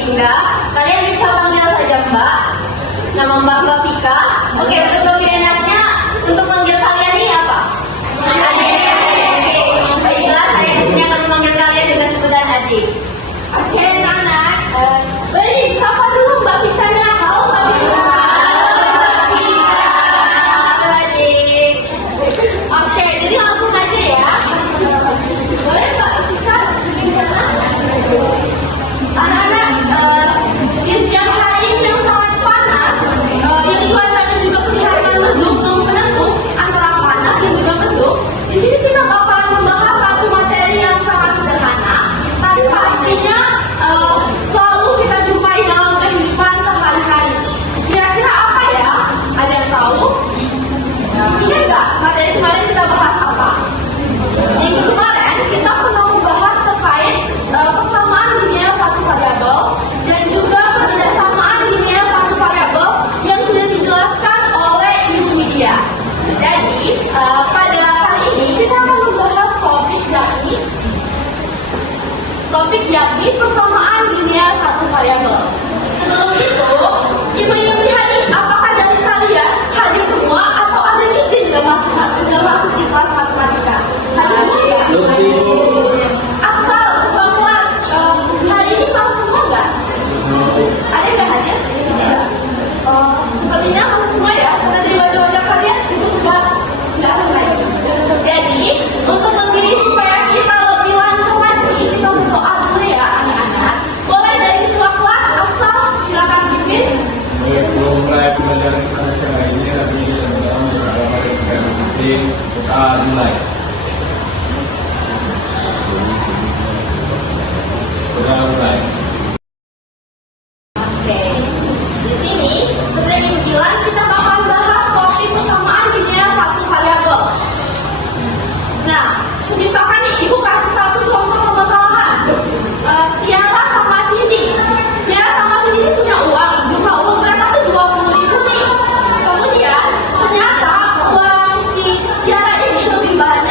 Sehingga kalian bisa panggil saja Mbak. Nama Mbak Vika. Oke, untuk lebih enaknya untuk manggil kalian ini apa? Adik. Oke, baiklah saya di sini akan memanggil kalian dengan sebutan adik. Oke, anak. Baik, sapa dulu Mbak Vika ya. Halo Mbak Vika. Halo Mbak Vika. Halo adik. Oke, jadi langsung aja ya. Boleh Mbak Vika? Anak-anak, di siang hari ini yang sangat panas, yang cuacanya juga kelihatan mendung menentu antara panas dan juga mendung. Di sini kita bakalan membahas satu materi yang sangat sederhana, tapi pastinya selalu kita jumpai dalam kehidupan sehari-hari. Kira-kira apa ya? Ada yang tahu? Iya nggak? Materi kemarin kita bahas apa? Minggu kemarin kita pernah membahas terkait persamaan linear satu variabel dan juga perbedaan linear satu variabel yang sudah dijelaskan oleh Ibu Widya. Jadi pada kali ini kita akan membahas topik yakni persamaan linear satu variabel. Sebelum itu, Ibu ingin lihat nih, apakah dari kalian hadir semua atau ada yang izin nggak masuk di kelas matematika? Hadir semua ya? Asal ketua kelas hari ini masuk semua nggak? Ada nggak hadir? Sepertinya masuk semua ya, karena dari wajah-wajah kalian itu sudah nggak asing lagi. Jadi untuk memilih supaya kita lebih lancar lagi, kita berdoa dulu ya anak-anak. Boleh dari ketua kelas asal silakan pimpin. Sebelum mulai pembelajaran acara ini, kami sedang beberapa rekomendasi kita mulai. Sudah mulai. Oke, di sini seperti yang Ibu bilang kita bakal bahas topik persamaan linear satu variabel. Nah, misalkan nih Ibu kasih satu contoh permasalahan. Tiara sama Cindy. Tiara sama Cindy ini punya uang, jumlah uang mereka tuh 20.000 nih. Kemudian ternyata uang si Tiara ini lebih banyak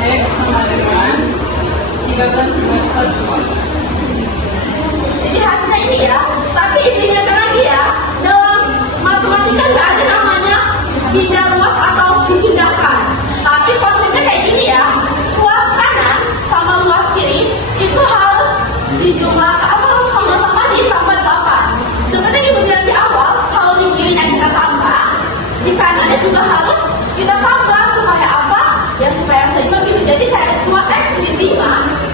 X sama dengan 13 divided 2. Jadi hasilnya ini ya, tapi diingatkan lagi ya, dalam matematika nggak ada namanya pindah luas atau dipindahkan. Tapi konsepnya kayak gini ya, luas kanan sama luas kiri itu harus dijumlahkan atau harus sama-sama ditambah 8. Seperti yang ibu bilang di awal, kalau di kirinya kita tambah, di kanannya juga harus kita tambah supaya apa? Ya supaya seimbang gitu. Jadi kayak 2x di 5,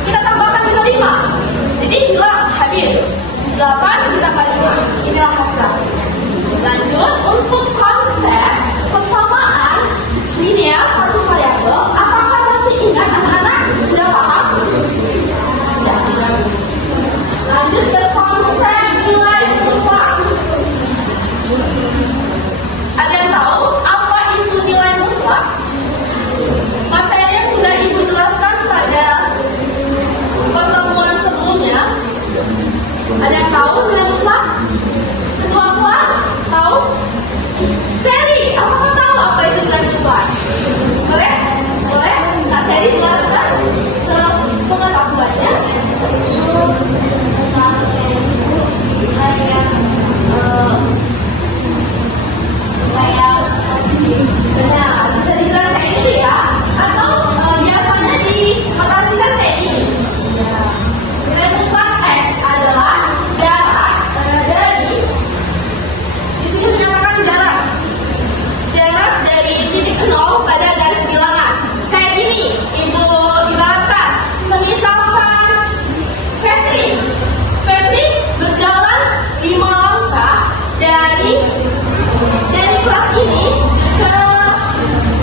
kita tambahkan juga 5. Jadi hilang habis 8 ditambah 5. Inilah hasil. Lanjut untuk konsep persamaan linear satu variabel. Apakah masih ingat anak-anak? Sudah paham? Sudah. Lanjut ke konsep nilai mutlak. Ada yang tahu apa itu nilai mutlak? Materi yang sudah ibu jelaskan pada pertemuan sebelumnya. Ada yang tahu nilai mutlak? Ketua kelas tahu? Seri, apakah tahu apa itu nilai mutlak? Boleh? Boleh? Kak Seri jelaskan sepengetahuannya. Benar, bisa dibilang kayak gitu ya. Atau biasanya dimutasikan kayak ini. Nilai mutlak X adalah jarak dari, di sini menyatakan jarak dari titik 0 pada garis bilangan. Kayak gini, ibu ibaratkan, semisalkan Fetri berjalan 5 langkah dari kelas ini ke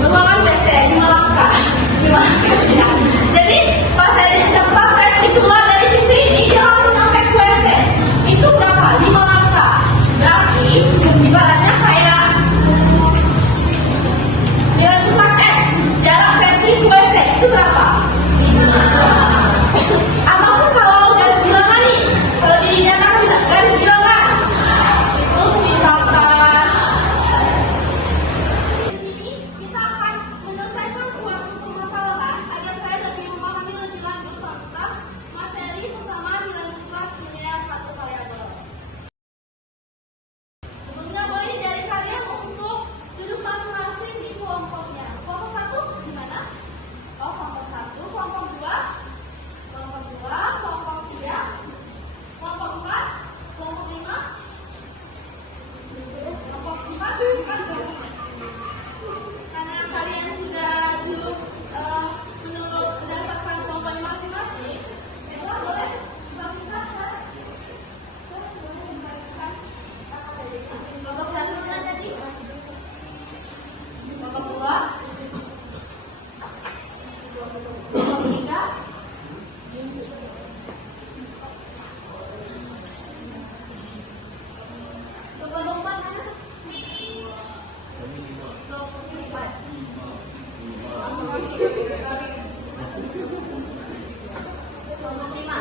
ruangan WC 5 langkah. Ya. Jadi pas Fetri keluar dari pintu ini, dia langsung sampai ke WC. Itu berapa? 5 langkah. Berarti ibaratnya kayak nilai mutlak X, jarak Fetri ke WC itu berapa? 5. Ataupun kalau garis bilangan nih, kalau dinyatakan garis bilangan itu misalkan di sini kita akan menyelesaikan suatu permasalahan agar saya lebih memahami lebih lanjut tentang materi persamaan nilai mutlak linear satu variabel. Sebelumnya boleh dari kalian untuk duduk masing-masing di kelompoknya. Kelompok 1 di mana? Oh, kelompok 1, kelompok 2, kelompok 2, kelompok 3, kelompok 4, kelompok 5, kelompok 4, karena kalian sudah duduk menurut berdasarkan kelompoknya masing-masing, ya boleh disampaikan kelompok 1 mana tadi? Kelompok 2, kelompok 3, kelompok 4 mana? Kelompok 4. Kelompok 5.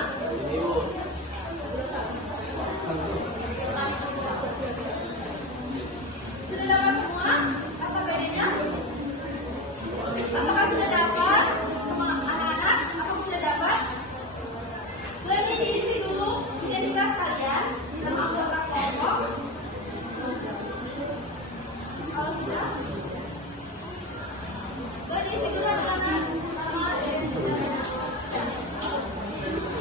Sudah dapat semua? Apa bedanya? Apakah sudah dapat? Anak-anak, apakah sudah dapat? Boleh diisi dulu identitas kalian dalam anggota kelompok. Kalau sudah, boleh diisi dulu anak-anak.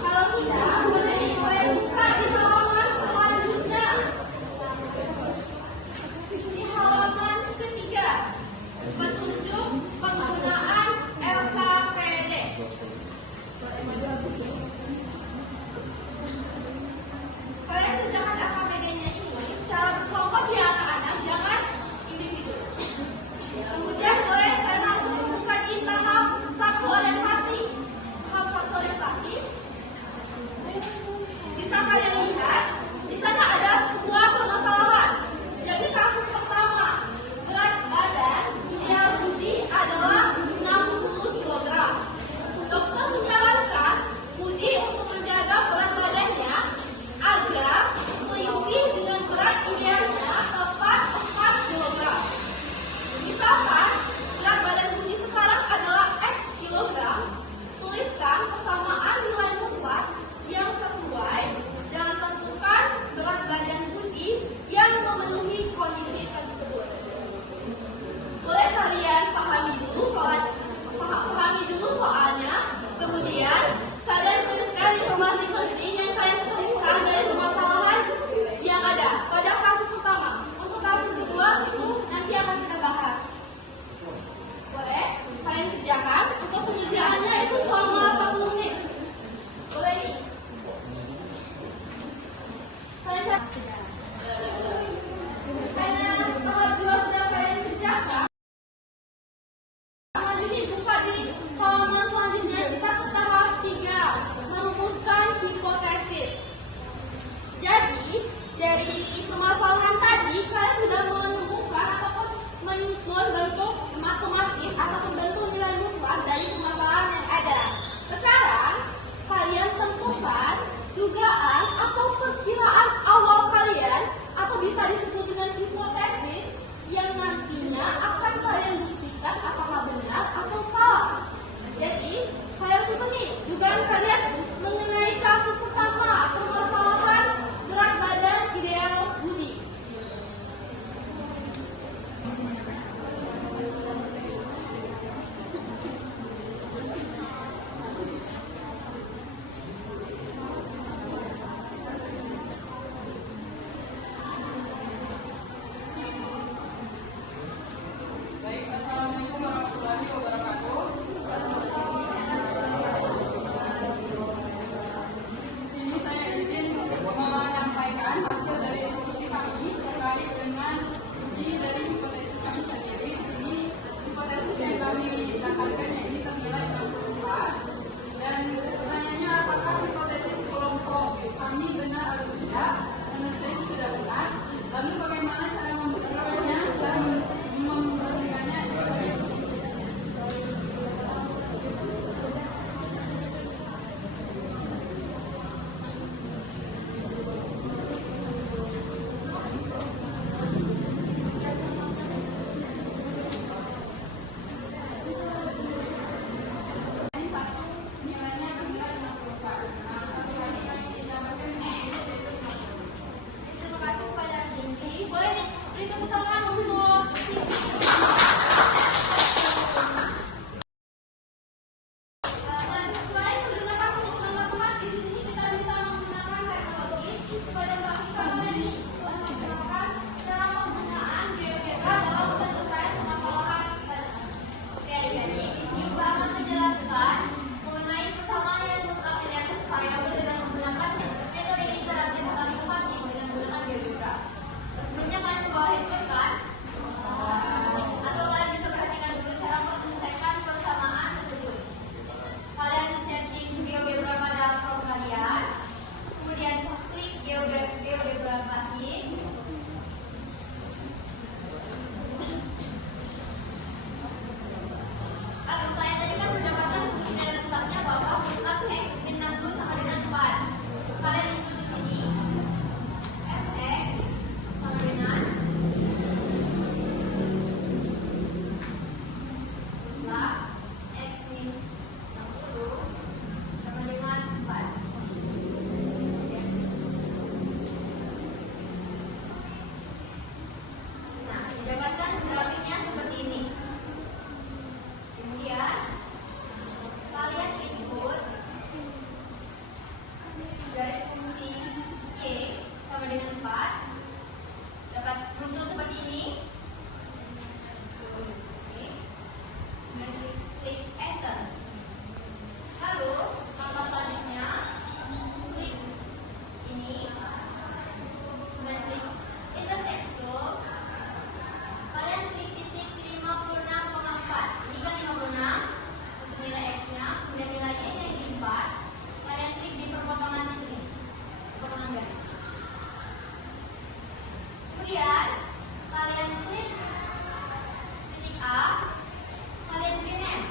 Kalau sudah, boleh buka di halaman selanjutnya. Di halaman ketiga, petunjuk penggunaan klik enter. Lalu langkah selanjutnya klik ini, kemudian klik intersex tool. Kalian klik titik 56,4. Ini kan 56 untuk nilai x-nya, kemudian nilai y-nya di 4. Kalian klik di perpotongan titik ini, perpotongan garis. Kemudian kalian klik titik A, kalian beri name.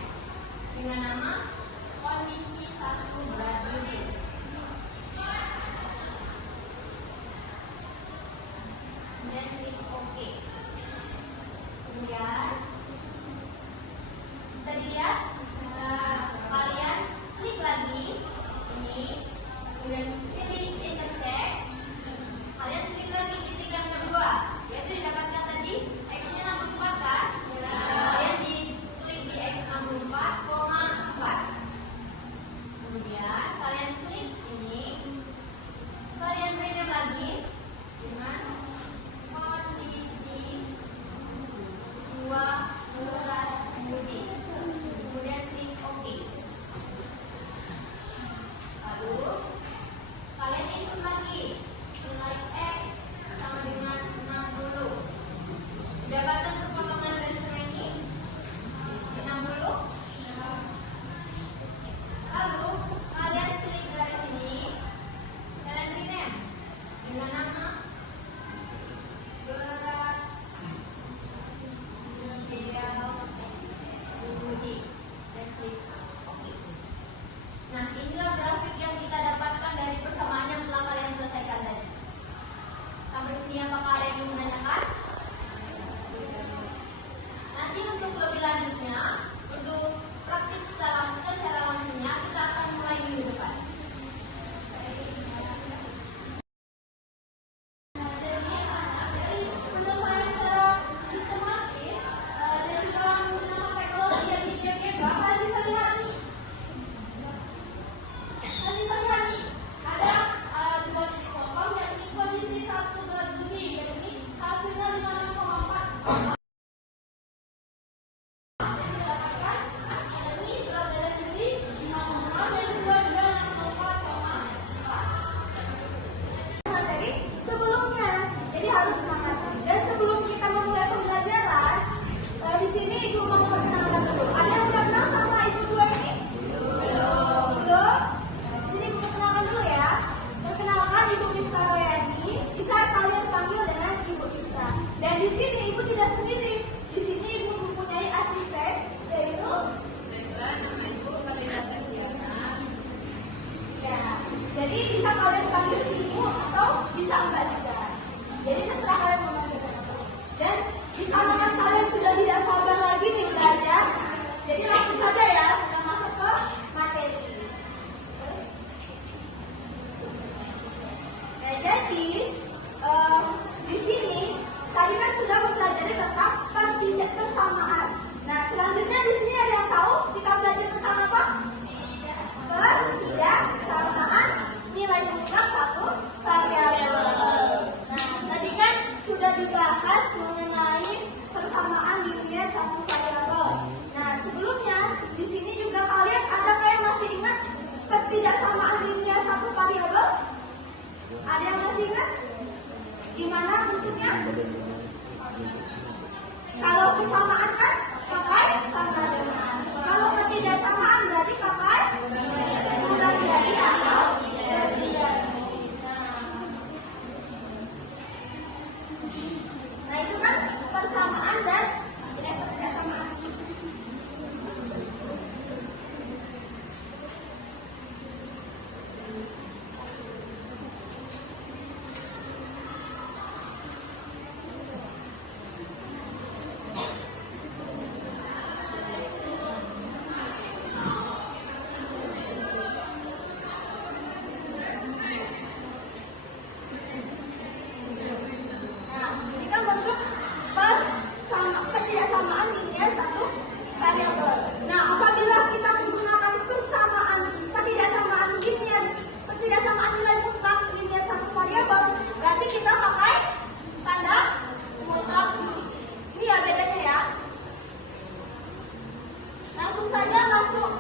saja masuk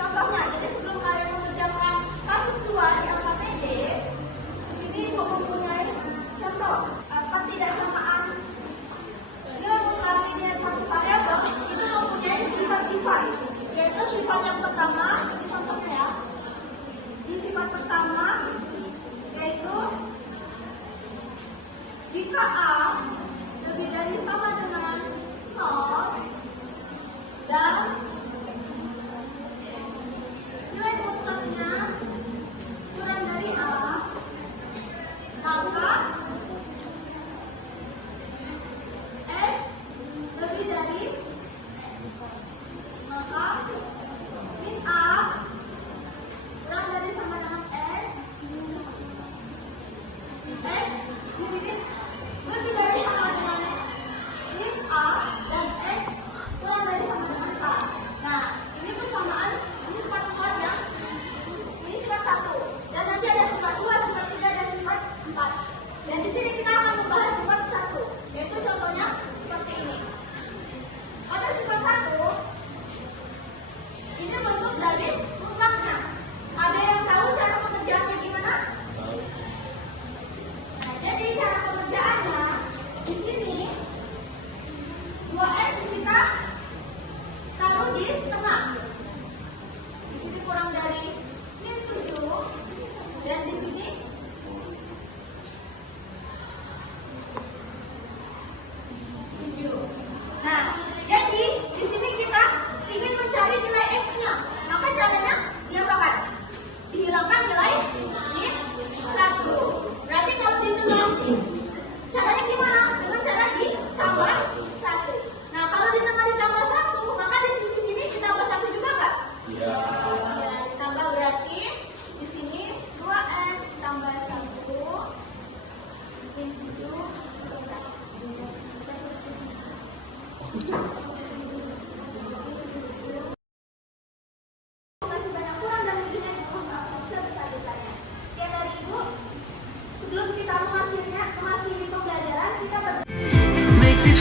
contohnya. Jadi sebelum kalian mengerjakan kasus 2 di LKPD, di sini mempunyai contoh ketidaksamaan nilai mutlak linear satu variabel itu mempunyai sifat-sifat, yaitu sifat yang pertama, ini contohnya ya. Di sifat pertama yaitu jika A lebih dari sama dengan 0 dan nilai mutlaknya kurang dari A, maka X lebih dari min A kurang dari sama dengan X. X di sini lebih dari sama dengan min A dan X kurang dari sama dengan A. Nah, ini persamaan, ini sifat-sifatnya. Ini sifat 1. Dan nanti ada sifat 2, sifat 3, dan sifat 4. Dan di sini kita akan membahas sifat 1, yaitu contohnya seperti ini. Pada sifat 1, ini bentuk dari mutlaknya. Ada yang tahu cara pengerjaannya gimana? Nah, jadi cara pengerjaannya di sini 2x kita taruh di tengah. Di sini kurang dari min 7 dan di sini nah, jadi di sini kita ingin mencari nilai x-nya. Maka caranya diapakan? Dihilangkan nilai min 1. Berarti kalau ditambah, caranya gimana? Dengan cara ditambah 1. Nah, kalau di tengah ditambah 1, maka di sisi sini ditambah 1 juga nggak? Iya. Ya, ditambah berarti di sini 2x tambah 1 min 7. Masih banyak kurang dan lebihnya di mohon maaf yang sebesar-besarnya. Ya dari Ibu, sebelum kita mengakhiri pembelajaran, kita Makes it